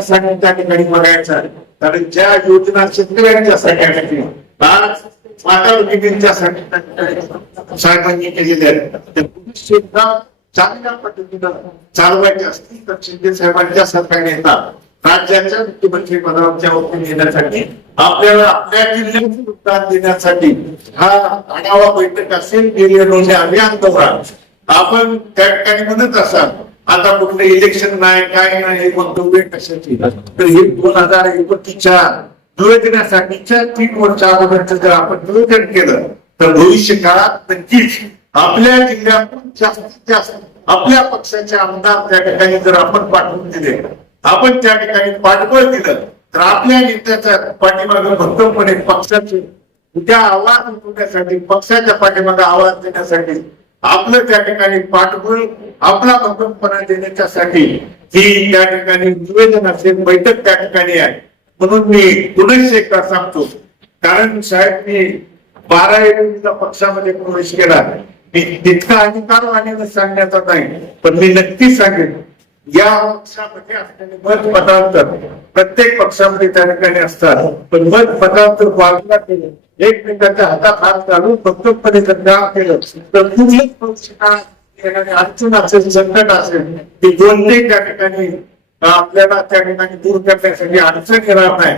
साठी त्या ठिकाणी बघायचा, कारण ज्या योजना शेतकऱ्यांच्या साठी आज माता भगिनींच्यासाठी साहेबांनी केलेल्या आहेत चांगल्या पद्धतीनं चालवायचे असतील तर शिंदे साहेबांच्या सरकारने राज्याच्या मुख्यमंत्री पदाच्या वतीने येण्यासाठी आपल्याला आपल्या जिल्ह्यात योगदान देण्यासाठी हा आढावा बैठक असेल, गेले नोंदणी अभियान दौरा आपण त्या ठिकाणी म्हणत असाल आता कुठलं इलेक्शन नाही काय नाही हे वक्तव्य कशाची, तर हे 2029च्या नियोजनासाठीच्या 3 वर्ष अगोदरचं जर आपण नियोजन केलं तर भविष्य काळात नक्कीच आपल्या जिल्ह्यातून जास्तीत जास्त आपल्या पक्षाचे आमदार त्या ठिकाणी जर आपण पाठवून दिले, आपण त्या ठिकाणी पाठबळ दिलं तर आपल्या नेत्याच्या पाठीमागे भक्कमपणे पक्षाचे उद्या आवाज उठवण्यासाठी, पक्षाच्या पाठीमागे आवाज देण्यासाठी आपलं त्या ठिकाणी पाठबळ आपला भक्कमपणा देण्याच्यासाठी ही त्या ठिकाणी निवेदन असेल, बैठक त्या ठिकाणी आहे. म्हणून मी पुनश्च एकदा सांगतो, कारण साहेब मी 12 एप्रिलच्या पक्षामध्ये प्रवेश केला, मी तितका अधिकार आलेला सांगण्याचा नाही, पण मी नक्की सांगेन या पक्षामध्ये असलेले मत मतांतर प्रत्येक पक्षामध्ये त्या ठिकाणी असतात, पण मत मतांतर बाजूला केलं, एकमेकांच्या हातात हात घालून भक्कमपणे जर काम केलं तर कुठलीच अडचण असेल, संकट असेल ती कोणत्याही त्या ठिकाणी आपल्याला त्या ठिकाणी दूर करण्यासाठी अडचण येणार नाही.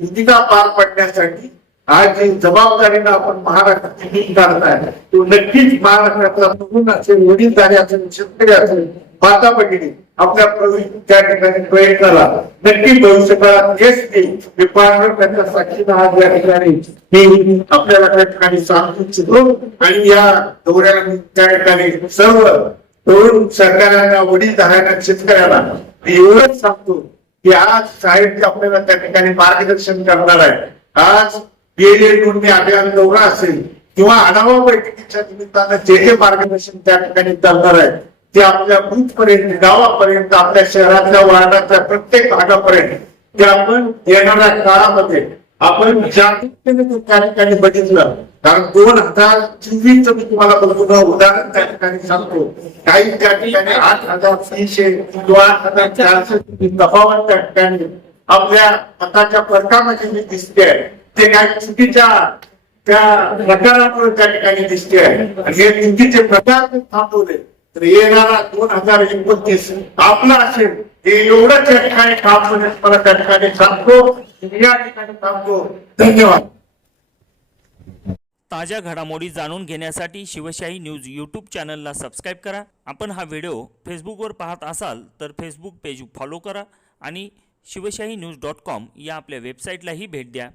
भूमिका पार पडण्यासाठी आज जी जबाबदारीनं आपण महाराष्ट्राची काढताय तो नक्कीच महाराष्ट्राचा तरुण असेल, वडीलधारी असेल, शेतकरी असेल, माता भगिनी आपल्या त्या ठिकाणी प्रयत्नाला नक्की भविष्यकाळात यश देईल. मी त्यांच्या साक्षीनं आज या ठिकाणी मी आपल्याला त्या ठिकाणी सांगू इच्छितो आणि या दौऱ्याला मी त्या ठिकाणी सर्व तरुण सरकारांना, वडीलधाऱ्यांना, शेतकऱ्यांना मी एवढंच सांगतो की आज साहेब आपल्याला त्या ठिकाणी मार्गदर्शन करणार आहे. आज गेले नोंदणी अभियान दौरा असेल किंवा आढावा बैठकीच्या निमित्तानं जे मार्गदर्शन त्या ठिकाणी चालणार आहे ते आपल्या बूथ पर्यंत, गावापर्यंत, आपल्या शहरातल्या वार्डाच्या प्रत्येक भागापर्यंत ते आपण येणाऱ्या काळामध्ये आपण जागतिकतेने त्या ठिकाणी बघितलं. कारण 2024 मी तुम्हाला बघून उदाहरण त्या ठिकाणी सांगतो, काही त्या ठिकाणी 8,300 किंवा 8,400 तफावत त्या ठिकाणी आपल्या मताच्या फरकामध्ये जी दिसते ते काही चुकीच्या त्या प्रकारामुळे त्या ठिकाणी दिसते आहे आणि हे चुकीचे प्रकार थांबवले तर येणारा 2029 आपला असेल हे एवढं त्या ठिकाणी काम मला त्या ठिकाणी सांगतो, या ठिकाणी सांगतो. धन्यवाद. ताज्या घडामोडी जाणून घेण्यासाठी शिवशाही न्यूज यूट्यूब चॅनलला सबस्क्राईब करा. आपण हा व्हिडिओ फेसबुकवर पाहत असाल तर फेसबुक पेज फॉलो करा आणि शिवशाही न्यूज.com या आपल्या वेबसाईटलाही भेट द्या.